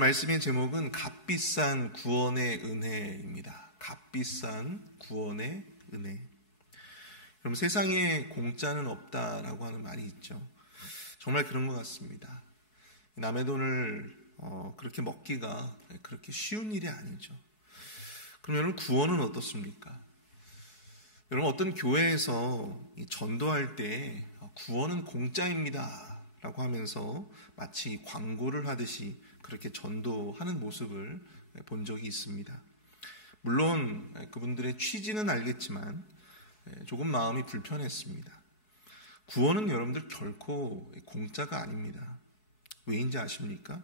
말씀의 제목은 값비싼 구원의 은혜입니다. 값비싼 구원의 은혜. 그럼 세상에 공짜는 없다라고 하는 말이 있죠. 정말 그런 것 같습니다. 남의 돈을 그렇게 먹기가 그렇게 쉬운 일이 아니죠. 그럼 여러분, 구원은 어떻습니까? 여러분, 어떤 교회에서 전도할 때 구원은 공짜입니다 라고 하면서 마치 광고를 하듯이 그렇게 전도하는 모습을 본 적이 있습니다. 물론 그분들의 취지는 알겠지만 조금 마음이 불편했습니다. 구원은 여러분들 결코 공짜가 아닙니다. 왜인지 아십니까?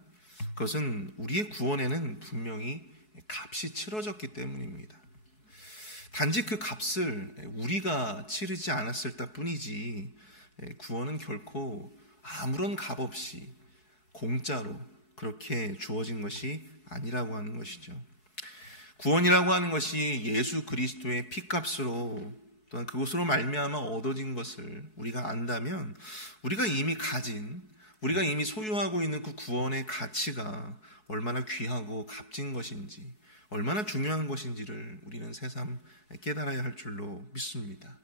그것은 우리의 구원에는 분명히 값이 치러졌기 때문입니다. 단지 그 값을 우리가 치르지 않았을 뿐이지 구원은 결코 아무런 값 없이 공짜로 그렇게 주어진 것이 아니라고 하는 것이죠. 구원이라고 하는 것이 예수 그리스도의 피값으로 또한 그것으로 말미암아 얻어진 것을 우리가 안다면 우리가 이미 소유하고 있는 그 구원의 가치가 얼마나 귀하고 값진 것인지, 얼마나 중요한 것인지를 우리는 새삼 깨달아야 할 줄로 믿습니다.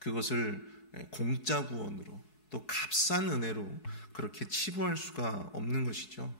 그것을 공짜 구원으로 또 값싼 은혜로 그렇게 치부할 수가 없는 것이죠.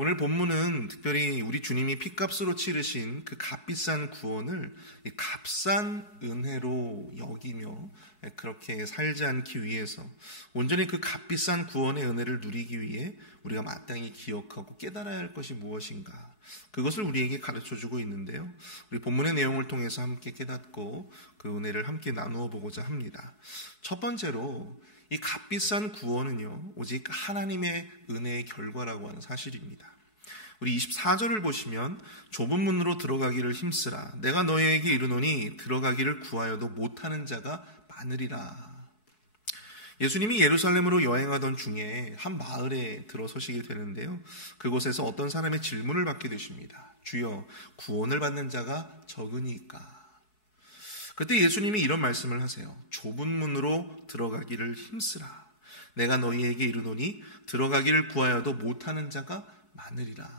오늘 본문은 특별히 우리 주님이 피값으로 치르신 그 값비싼 구원을 값싼 은혜로 여기며 그렇게 살지 않기 위해서 온전히 그 값비싼 구원의 은혜를 누리기 위해 우리가 마땅히 기억하고 깨달아야 할 것이 무엇인가, 그것을 우리에게 가르쳐주고 있는데요. 우리 본문의 내용을 통해서 함께 깨닫고 그 은혜를 함께 나누어 보고자 합니다. 첫 번째로 이 값비싼 구원은요, 오직 하나님의 은혜의 결과라고 하는 사실입니다. 우리 24절을 보시면 좁은 문으로 들어가기를 힘쓰라. 내가 너희에게 이르노니 들어가기를 구하여도 못하는 자가 많으리라. 예수님이 예루살렘으로 여행하던 중에 한 마을에 들어서시게 되는데요. 그곳에서 어떤 사람의 질문을 받게 되십니다. 주여, 구원을 받는 자가 적으니까. 그때 예수님이 이런 말씀을 하세요. 좁은 문으로 들어가기를 힘쓰라. 내가 너희에게 이르노니 들어가기를 구하여도 못하는 자가 많으리라.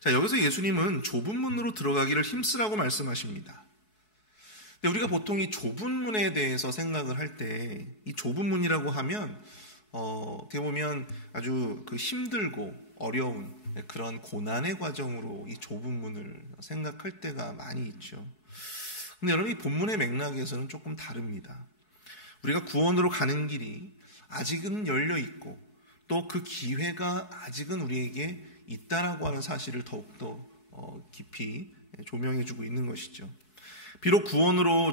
자, 여기서 예수님은 좁은 문으로 들어가기를 힘쓰라고 말씀하십니다. 근데 우리가 보통 이 좁은 문에 대해서 생각을 할 때 이 좁은 문이라고 하면 어떻게 보면 아주 그 힘들고 어려운 그런 고난의 과정으로 이 좁은 문을 생각할 때가 많이 있죠. 근데 여러분, 이 본문의 맥락에서는 조금 다릅니다. 우리가 구원으로 가는 길이 아직은 열려 있고 또 그 기회가 아직은 우리에게 있다라고 하는 사실을 더욱더 깊이 조명해주고 있는 것이죠. 비록 구원으로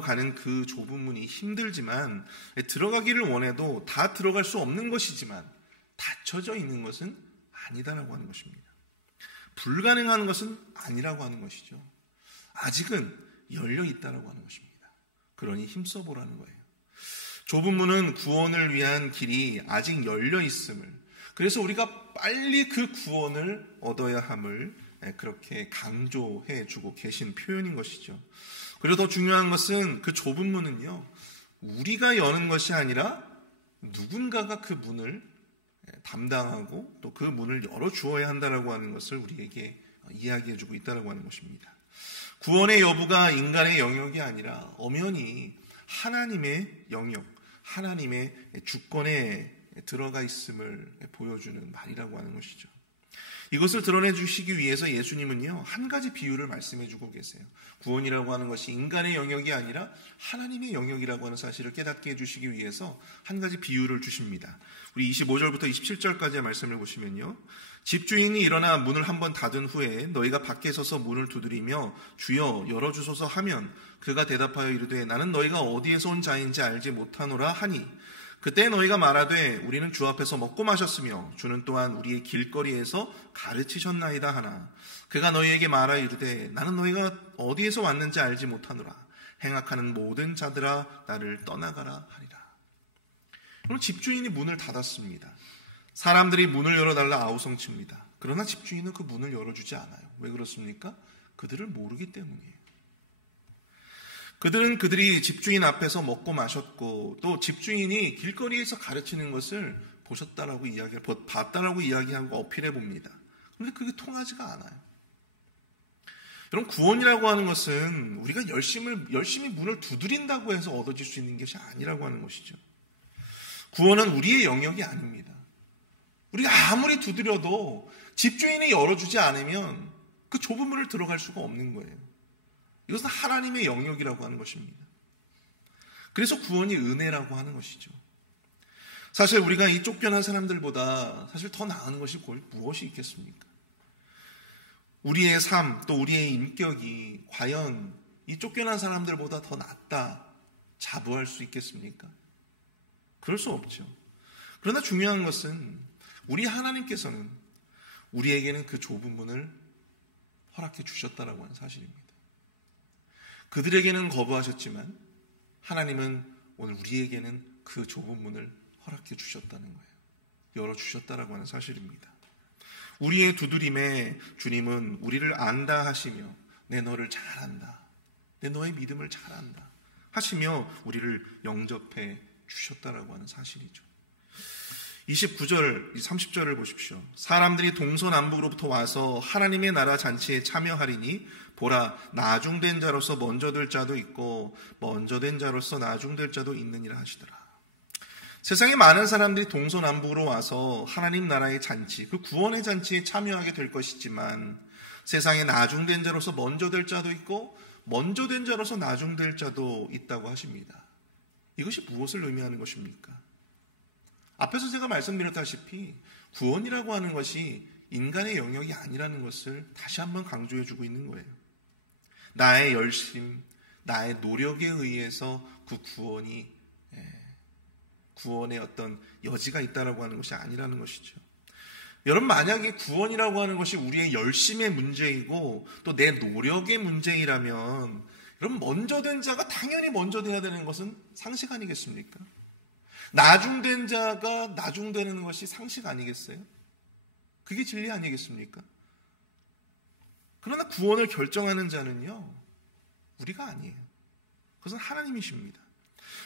가는 그 좁은 문이 힘들지만, 들어가기를 원해도 다 들어갈 수 없는 것이지만 닫혀져 있는 것은 아니다라고 하는 것입니다. 불가능한 것은 아니라고 하는 것이죠. 아직은 열려 있다라고 하는 것입니다. 그러니 힘써보라는 거예요. 좁은 문은 구원을 위한 길이 아직 열려 있음을, 그래서 우리가 빨리 그 구원을 얻어야 함을 그렇게 강조해 주고 계신 표현인 것이죠. 그리고 더 중요한 것은 그 좁은 문은요, 우리가 여는 것이 아니라 누군가가 그 문을 담당하고 또 그 문을 열어주어야 한다라고 하는 것을 우리에게 이야기해 주고 있다라고 하는 것입니다. 구원의 여부가 인간의 영역이 아니라 엄연히 하나님의 영역, 하나님의 주권에 들어가 있음을 보여주는 말이라고 하는 것이죠. 이것을 드러내 주시기 위해서 예수님은요, 한 가지 비유를 말씀해 주고 계세요. 구원이라고 하는 것이 인간의 영역이 아니라 하나님의 영역이라고 하는 사실을 깨닫게 해주시기 위해서 한 가지 비유를 주십니다. 우리 25절부터 27절까지의 말씀을 보시면요, 집주인이 일어나 문을 한번 닫은 후에 너희가 밖에 서서 문을 두드리며 주여 열어주소서 하면 그가 대답하여 이르되 나는 너희가 어디에서 온 자인지 알지 못하노라 하니, 그때 너희가 말하되 우리는 주 앞에서 먹고 마셨으며 주는 또한 우리의 길거리에서 가르치셨나이다 하나, 그가 너희에게 말하 이르되 나는 너희가 어디에서 왔는지 알지 못하노라. 행악하는 모든 자들아 나를 떠나가라 하리라. 오늘 집주인이 문을 닫았습니다. 사람들이 문을 열어달라 아우성칩니다. 그러나 집주인은 그 문을 열어주지 않아요. 왜 그렇습니까? 그들을 모르기 때문이에요. 그들이 집주인 앞에서 먹고 마셨고 또 집주인이 길거리에서 가르치는 것을 보셨다라고 봤다라고 이야기하고 어필해 봅니다. 그런데 그게 통하지가 않아요. 여러분, 구원이라고 하는 것은 우리가 열심히 문을 두드린다고 해서 얻어질 수 있는 것이 아니라고 하는 것이죠. 구원은 우리의 영역이 아닙니다. 우리가 아무리 두드려도 집주인이 열어주지 않으면 그 좁은 문을 들어갈 수가 없는 거예요. 이것은 하나님의 영역이라고 하는 것입니다. 그래서 구원이 은혜라고 하는 것이죠. 사실 우리가 이 쫓겨난 사람들보다 사실 더 나은 것이 무엇이 있겠습니까? 우리의 삶, 또 우리의 인격이 과연 이 쫓겨난 사람들보다 더 낫다 자부할 수 있겠습니까? 그럴 수 없죠. 그러나 중요한 것은 우리 하나님께서는 우리에게는 그 좁은 문을 허락해 주셨다라고 하는 사실입니다. 그들에게는 거부하셨지만 하나님은 오늘 우리에게는 그 좁은 문을 허락해 주셨다는 거예요. 열어주셨다라고 하는 사실입니다. 우리의 두드림에 주님은 우리를 안다 하시며 내 너를 잘 안다, 내 너의 믿음을 잘 안다 하시며 우리를 영접해 주셨다라고 하는 사실이죠. 29절, 30절을 보십시오. 사람들이 동서남북으로부터 와서 하나님의 나라 잔치에 참여하리니 보라, 나중된 자로서 먼저 될 자도 있고 먼저 된 자로서 나중될 자도 있느니라 하시더라. 세상에 많은 사람들이 동서남북으로 와서 하나님 나라의 잔치, 그 구원의 잔치에 참여하게 될 것이지만 세상에 나중된 자로서 먼저 될 자도 있고 먼저 된 자로서 나중될 자도 있다고 하십니다. 이것이 무엇을 의미하는 것입니까? 앞에서 제가 말씀드렸다시피 구원이라고 하는 것이 인간의 영역이 아니라는 것을 다시 한번 강조해주고 있는 거예요. 나의 열심, 나의 노력에 의해서 그 구원의 어떤 여지가 있다라고 하는 것이 아니라는 것이죠. 여러분, 만약에 구원이라고 하는 것이 우리의 열심의 문제이고 또 내 노력의 문제이라면 여러분, 먼저 된 자가 당연히 먼저 돼야 되는 것은 상식 아니겠습니까? 나중된 자가 나중되는 것이 상식 아니겠어요? 그게 진리 아니겠습니까? 그러나 구원을 결정하는 자는요, 우리가 아니에요. 그것은 하나님이십니다.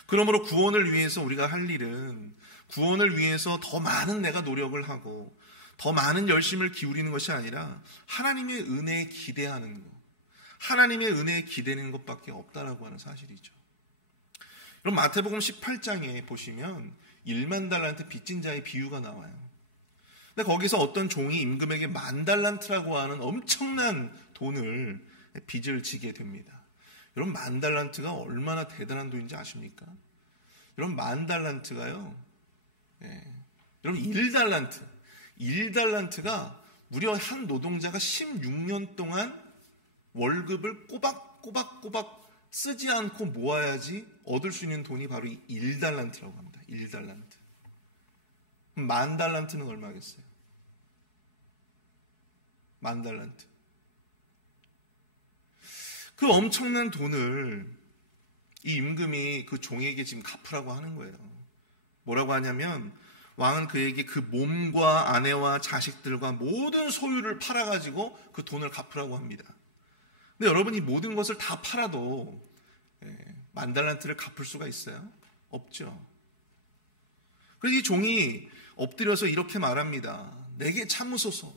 그러므로 구원을 위해서 우리가 할 일은 구원을 위해서 더 많은 내가 노력을 하고 더 많은 열심을 기울이는 것이 아니라 하나님의 은혜에 기대하는 것, 하나님의 은혜에 기대는 것밖에 없다라고 하는 사실이죠. 그럼 마태복음 18장에 보시면 1만 달란트 빚진 자의 비유가 나와요. 근데 거기서 어떤 종이 임금에게 10,000달란트라고 하는 엄청난 돈을 빚을 지게 됩니다. 여러분, 10,000달란트가 얼마나 대단한 돈인지 아십니까? 여러분, 10,000달란트가요, 여러분 1달란트가 무려 한 노동자가 16년 동안 월급을 꼬박꼬박 쓰지 않고 모아야지 얻을 수 있는 돈이 바로 이 1달란트라고 합니다. 1달란트. 10,000달란트는 얼마겠어요? 10,000달란트. 그 엄청난 돈을 이 임금이 그 종에게 지금 갚으라고 하는 거예요. 뭐라고 하냐면 왕은 그에게 그 몸과 아내와 자식들과 모든 소유를 팔아가지고 그 돈을 갚으라고 합니다. 근데 여러분, 이 모든 것을 다 팔아도 10,000달란트를 갚을 수가 있어요? 없죠. 그래서 이 종이 엎드려서 이렇게 말합니다. 내게 참으소서,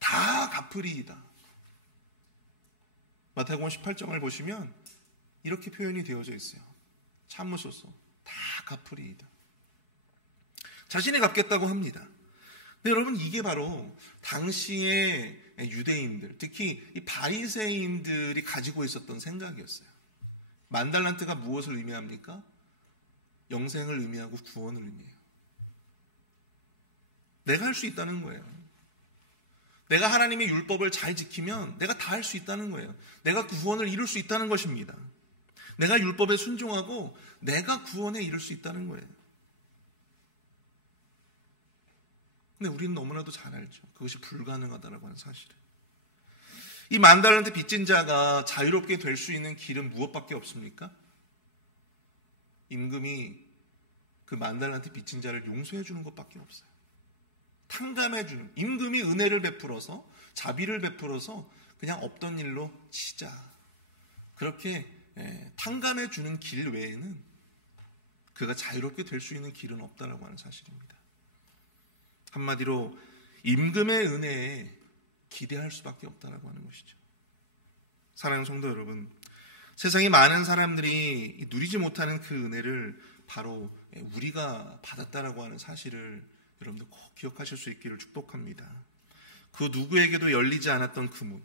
다 갚으리이다. 마태복음 18장을 보시면 이렇게 표현이 되어져 있어요. 참으소서, 다 갚으리이다. 자신이 갚겠다고 합니다. 근데 여러분, 이게 바로 당시의 유대인들, 특히 이 바리새인들이 가지고 있었던 생각이었어요. 10,000달란트가 무엇을 의미합니까? 영생을 의미하고 구원을 의미해요. 내가 할 수 있다는 거예요. 내가 하나님의 율법을 잘 지키면 내가 다 할 수 있다는 거예요. 내가 구원을 이룰 수 있다는 것입니다. 내가 율법에 순종하고 내가 구원에 이룰 수 있다는 거예요. 근데 우리는 너무나도 잘 알죠. 그것이 불가능하다라고 하는 사실을. 이 10,000달란트 빚진 자가 자유롭게 될 수 있는 길은 무엇밖에 없습니까? 임금이 그 10,000달란트 빚진 자를 용서해 주는 것밖에 없어요. 탕감해 주는, 임금이 은혜를 베풀어서, 자비를 베풀어서 그냥 없던 일로 치자, 그렇게 탕감해 주는 길 외에는 그가 자유롭게 될 수 있는 길은 없다라고 하는 사실입니다. 한마디로 임금의 은혜에 기대할 수밖에 없다라고 하는 것이죠. 사랑하는 성도 여러분, 세상에 많은 사람들이 누리지 못하는 그 은혜를 바로 우리가 받았다라고 하는 사실을 여러분들 꼭 기억하실 수 있기를 축복합니다. 그 누구에게도 열리지 않았던 그 문,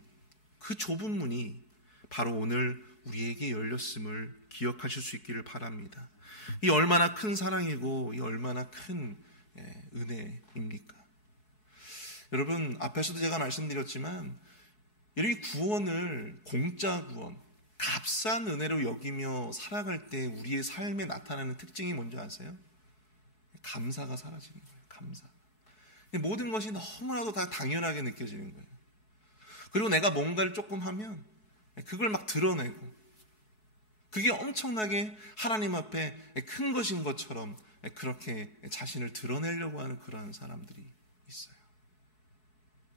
그 좁은 문이 바로 오늘 우리에게 열렸음을 기억하실 수 있기를 바랍니다. 이 얼마나 큰 사랑이고 이 얼마나 큰 은혜입니까? 여러분, 앞에서도 제가 말씀드렸지만 이렇게 구원을 공짜 구원, 값싼 은혜로 여기며 살아갈 때 우리의 삶에 나타나는 특징이 뭔지 아세요? 감사가 사라지는 거예요. 감사. 모든 것이 너무나도 다 당연하게 느껴지는 거예요. 그리고 내가 뭔가를 조금 하면 그걸 막 드러내고 그게 엄청나게 하나님 앞에 큰 것인 것처럼 그렇게 자신을 드러내려고 하는 그러한 사람들이 있어요.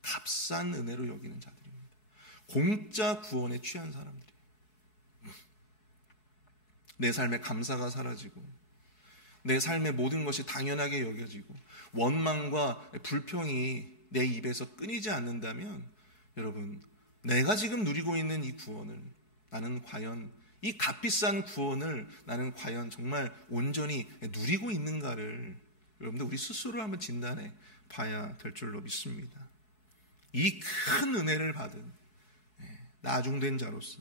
값싼 은혜로 여기는 자들입니다. 공짜 구원에 취한 사람들이에요. 내 삶에 감사가 사라지고 내 삶의 모든 것이 당연하게 여겨지고 원망과 불평이 내 입에서 끊이지 않는다면 여러분, 내가 지금 누리고 있는 이 구원을 나는 과연 이 값비싼 구원을 나는 과연 정말 온전히 누리고 있는가를 여러분들 우리 스스로 한번 진단해 봐야 될 줄로 믿습니다. 이 큰 은혜를 받은 나중된 자로서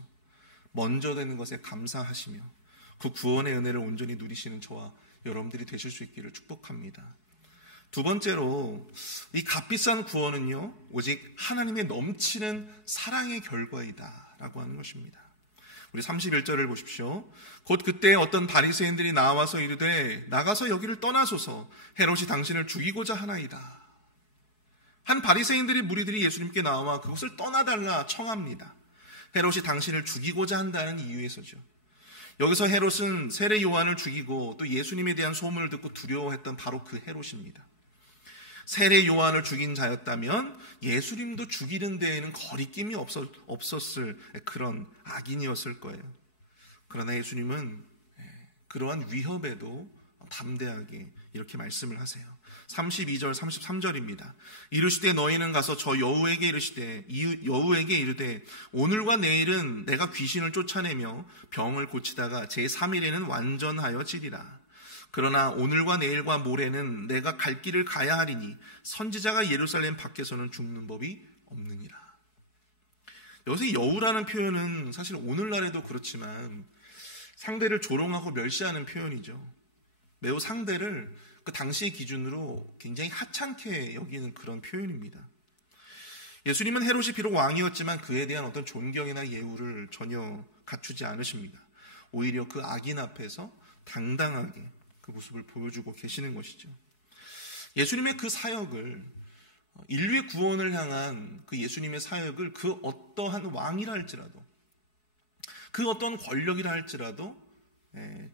먼저 되는 것에 감사하시며 그 구원의 은혜를 온전히 누리시는 저와 여러분들이 되실 수 있기를 축복합니다. 두 번째로 이 값비싼 구원은요, 오직 하나님의 넘치는 사랑의 결과이다 라고 하는 것입니다. 우리 31절을 보십시오. 곧 그때 어떤 바리새인들이 나와서 이르되 나가서 여기를 떠나소서 헤롯이 당신을 죽이고자 하나이다. 한 바리새인들이 무리들이 예수님께 나와 그곳을 떠나달라 청합니다. 헤롯이 당신을 죽이고자 한다는 이유에서죠. 여기서 헤롯은 세례 요한을 죽이고 또 예수님에 대한 소문을 듣고 두려워했던 바로 그 헤롯입니다. 세례 요한을 죽인 자였다면 예수님도 죽이는 데에는 거리낌이 없었을 그런 악인이었을 거예요. 그러나 예수님은 그러한 위협에도 담대하게 이렇게 말씀을 하세요. 32절 33절입니다. 이르시되 너희는 가서 저 여우에게 이르되 오늘과 내일은 내가 귀신을 쫓아내며 병을 고치다가 제3일에는 완전하여 지리라. 그러나 오늘과 내일과 모레는 내가 갈 길을 가야 하리니 선지자가 예루살렘 밖에서는 죽는 법이 없느니라. 여기서 여우라는 표현은 사실 오늘날에도 그렇지만 상대를 조롱하고 멸시하는 표현이죠. 매우 상대를 그 당시의 기준으로 굉장히 하찮게 여기는 그런 표현입니다. 예수님은 헤롯이 비록 왕이었지만 그에 대한 어떤 존경이나 예우를 전혀 갖추지 않으십니다. 오히려 그 악인 앞에서 당당하게 그 모습을 보여주고 계시는 것이죠. 예수님의 그 사역을, 인류의 구원을 향한 그 예수님의 사역을 그 어떠한 왕이라 할지라도, 그 어떤 권력이라 할지라도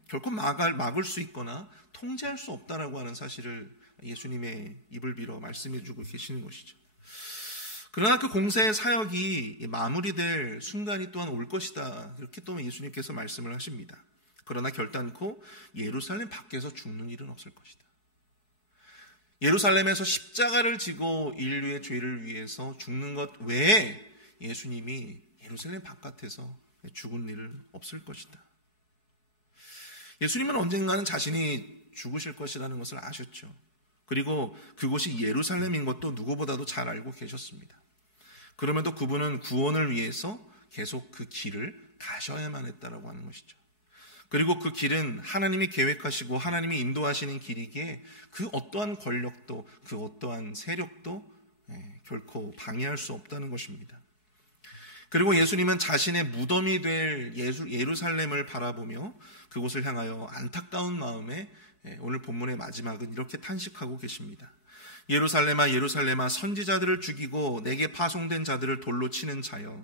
결코 막을 수 있거나 통제할 수 없다라고 하는 사실을 예수님의 입을 빌어 말씀해 주고 계시는 것이죠. 그러나 그 공세의 사역이 마무리될 순간이 또한 올 것이다. 이렇게 또 예수님께서 말씀을 하십니다. 그러나 결단코 예루살렘 밖에서 죽는 일은 없을 것이다. 예루살렘에서 십자가를 지고 인류의 죄를 위해서 죽는 것 외에 예수님이 예루살렘 바깥에서 죽은 일은 없을 것이다. 예수님은 언젠가는 자신이 죽으실 것이라는 것을 아셨죠. 그리고 그곳이 예루살렘인 것도 누구보다도 잘 알고 계셨습니다. 그럼에도 그분은 구원을 위해서 계속 그 길을 가셔야만 했다라고 하는 것이죠. 그리고 그 길은 하나님이 계획하시고 하나님이 인도하시는 길이기에 그 어떠한 권력도 그 어떠한 세력도 결코 방해할 수 없다는 것입니다. 그리고 예수님은 자신의 무덤이 될 예루살렘을 바라보며 그곳을 향하여 안타까운 마음에 오늘 본문의 마지막은 이렇게 탄식하고 계십니다. 예루살렘아 예루살렘아 선지자들을 죽이고 내게 파송된 자들을 돌로 치는 자여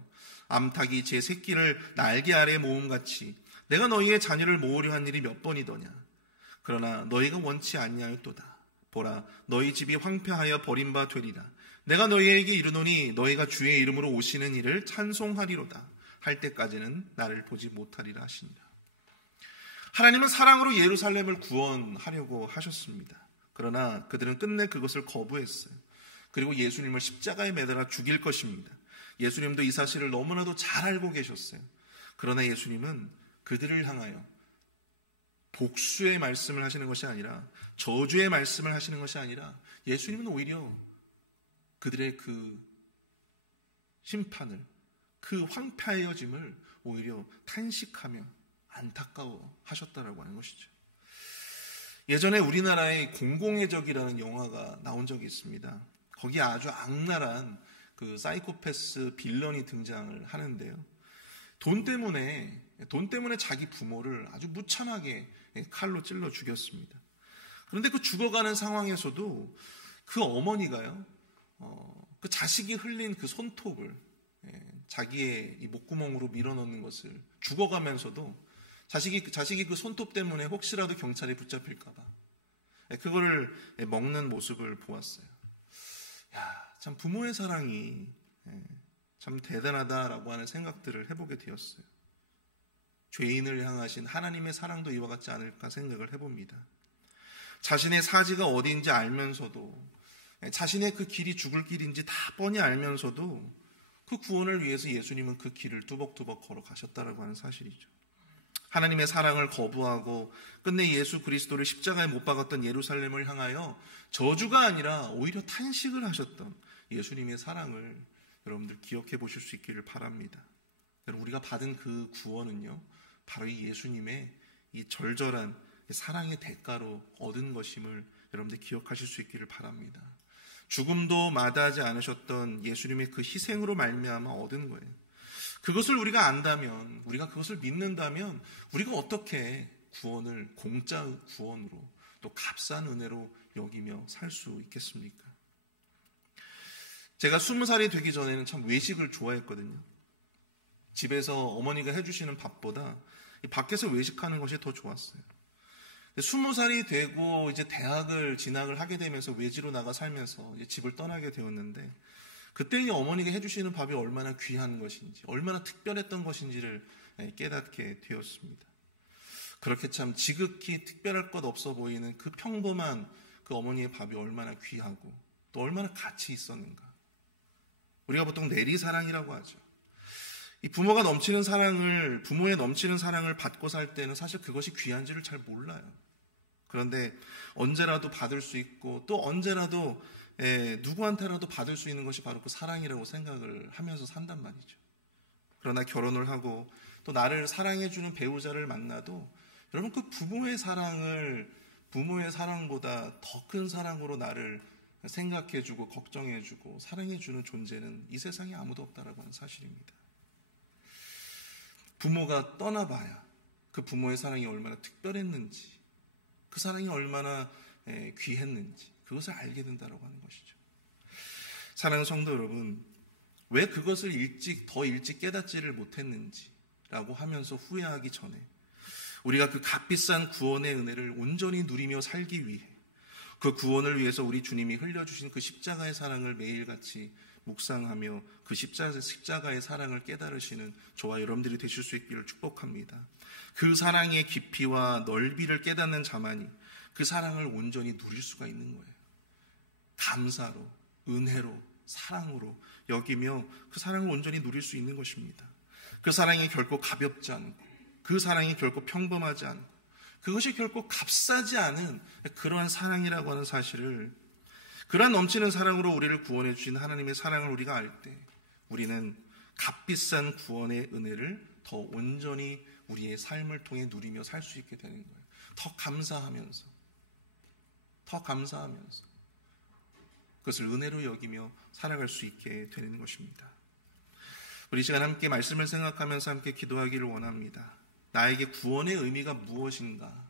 암탉이 제 새끼를 날개 아래 모음같이 내가 너희의 자녀를 모으려 한 일이 몇 번이더냐. 그러나 너희가 원치 아니하였도다. 보라 너희 집이 황폐하여 버린 바 되리라. 내가 너희에게 이르노니 너희가 주의 이름으로 오시는 이를 찬송하리로다. 할 때까지는 나를 보지 못하리라 하신다. 하나님은 사랑으로 예루살렘을 구원하려고 하셨습니다. 그러나 그들은 끝내 그것을 거부했어요. 그리고 예수님을 십자가에 매달아 죽일 것입니다. 예수님도 이 사실을 너무나도 잘 알고 계셨어요. 그러나 예수님은 그들을 향하여 복수의 말씀을 하시는 것이 아니라, 저주의 말씀을 하시는 것이 아니라, 예수님은 오히려 그들의 그 심판을, 그 황폐해짐을 오히려 탄식하며 안타까워 하셨다라고 하는 것이죠. 예전에 우리나라의 공공의 적이라는 영화가 나온 적이 있습니다. 거기에 아주 악랄한 그 사이코패스 빌런이 등장을 하는데요. 돈 때문에 자기 부모를 아주 무참하게 칼로 찔러 죽였습니다. 그런데 그 죽어가는 상황에서도 그 어머니가요, 그 자식이 흘린 그 손톱을 자기의 이 목구멍으로 밀어넣는 것을, 죽어가면서도 자식이 그 손톱 때문에 혹시라도 경찰에 붙잡힐까봐 그거를 먹는 모습을 보았어요. 참 부모의 사랑이 참 대단하다라고 하는 생각들을 해보게 되었어요. 죄인을 향하신 하나님의 사랑도 이와 같지 않을까 생각을 해봅니다. 자신의 사지가 어디인지 알면서도, 자신의 그 길이 죽을 길인지 다 뻔히 알면서도 그 구원을 위해서 예수님은 그 길을 뚜벅뚜벅 걸어가셨다라고 하는 사실이죠. 하나님의 사랑을 거부하고 끝내 예수 그리스도를 십자가에 못 박았던 예루살렘을 향하여 저주가 아니라 오히려 탄식을 하셨던 예수님의 사랑을 여러분들 기억해 보실 수 있기를 바랍니다. 우리가 받은 그 구원은요, 바로 이 예수님의 이 절절한 사랑의 대가로 얻은 것임을 여러분들 기억하실 수 있기를 바랍니다. 죽음도 마다하지 않으셨던 예수님의 그 희생으로 말미암아 얻은 거예요. 그것을 우리가 안다면, 우리가 그것을 믿는다면 우리가 어떻게 구원을 공짜 구원으로 또 값싼 은혜로 여기며 살 수 있겠습니까? 제가 20살이 되기 전에는 참 외식을 좋아했거든요. 집에서 어머니가 해주시는 밥보다 밖에서 외식하는 것이 더 좋았어요. 20살이 되고 이제 대학을 진학을 하게 되면서 외지로 나가 살면서 이제 집을 떠나게 되었는데, 그때 이 어머니가 해주시는 밥이 얼마나 귀한 것인지, 얼마나 특별했던 것인지를 깨닫게 되었습니다. 그렇게 참 지극히 특별할 것 없어 보이는 그 평범한 그 어머니의 밥이 얼마나 귀하고 또 얼마나 가치 있었는가. 우리가 보통 내리사랑이라고 하죠. 이 부모의 넘치는 사랑을 받고 살 때는 사실 그것이 귀한지를 잘 몰라요. 그런데 언제라도 받을 수 있고 또 언제라도 누구한테라도 받을 수 있는 것이 바로 그 사랑이라고 생각을 하면서 산단 말이죠. 그러나 결혼을 하고 또 나를 사랑해주는 배우자를 만나도 여러분, 그 부모의 사랑보다 더 큰 사랑으로 나를 생각해주고 걱정해주고 사랑해주는 존재는 이 세상에 아무도 없다라고 하는 사실입니다. 부모가 떠나봐야 그 부모의 사랑이 얼마나 특별했는지, 그 사랑이 얼마나 귀했는지 그것을 알게 된다라고 하는 것이죠. 사랑하는 성도 여러분, 왜 그것을 더 일찍 깨닫지를 못했는지라고 하면서 후회하기 전에 우리가 그 값비싼 구원의 은혜를 온전히 누리며 살기 위해, 그 구원을 위해서 우리 주님이 흘려주신 그 십자가의 사랑을 매일같이 묵상하며 그 십자가의 사랑을 깨달으시는 저와 여러분들이 되실 수 있기를 축복합니다. 그 사랑의 깊이와 넓이를 깨닫는 자만이 그 사랑을 온전히 누릴 수가 있는 거예요. 감사로, 은혜로, 사랑으로 여기며 그 사랑을 온전히 누릴 수 있는 것입니다. 그 사랑이 결코 가볍지 않고, 그 사랑이 결코 평범하지 않고, 그것이 결코 값싸지 않은 그러한 사랑이라고 하는 사실을, 그러한 넘치는 사랑으로 우리를 구원해 주신 하나님의 사랑을 우리가 알 때 우리는 값비싼 구원의 은혜를 더 온전히 우리의 삶을 통해 누리며 살 수 있게 되는 거예요. 더 감사하면서 그것을 은혜로 여기며 살아갈 수 있게 되는 것입니다. 우리 시간 함께 말씀을 생각하면서 함께 기도하기를 원합니다. 나에게 구원의 의미가 무엇인가?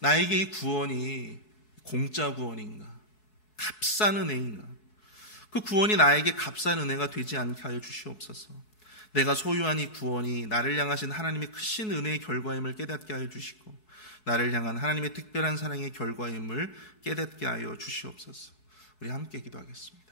나에게 이 구원이 공짜 구원인가? 값싼 은혜인가? 그 구원이 나에게 값싼 은혜가 되지 않게 하여 주시옵소서. 내가 소유한 이 구원이 나를 향하신 하나님의 크신 은혜의 결과임을 깨닫게 하여 주시고, 나를 향한 하나님의 특별한 사랑의 결과임을 깨닫게 하여 주시옵소서. 우리 함께 기도하겠습니다.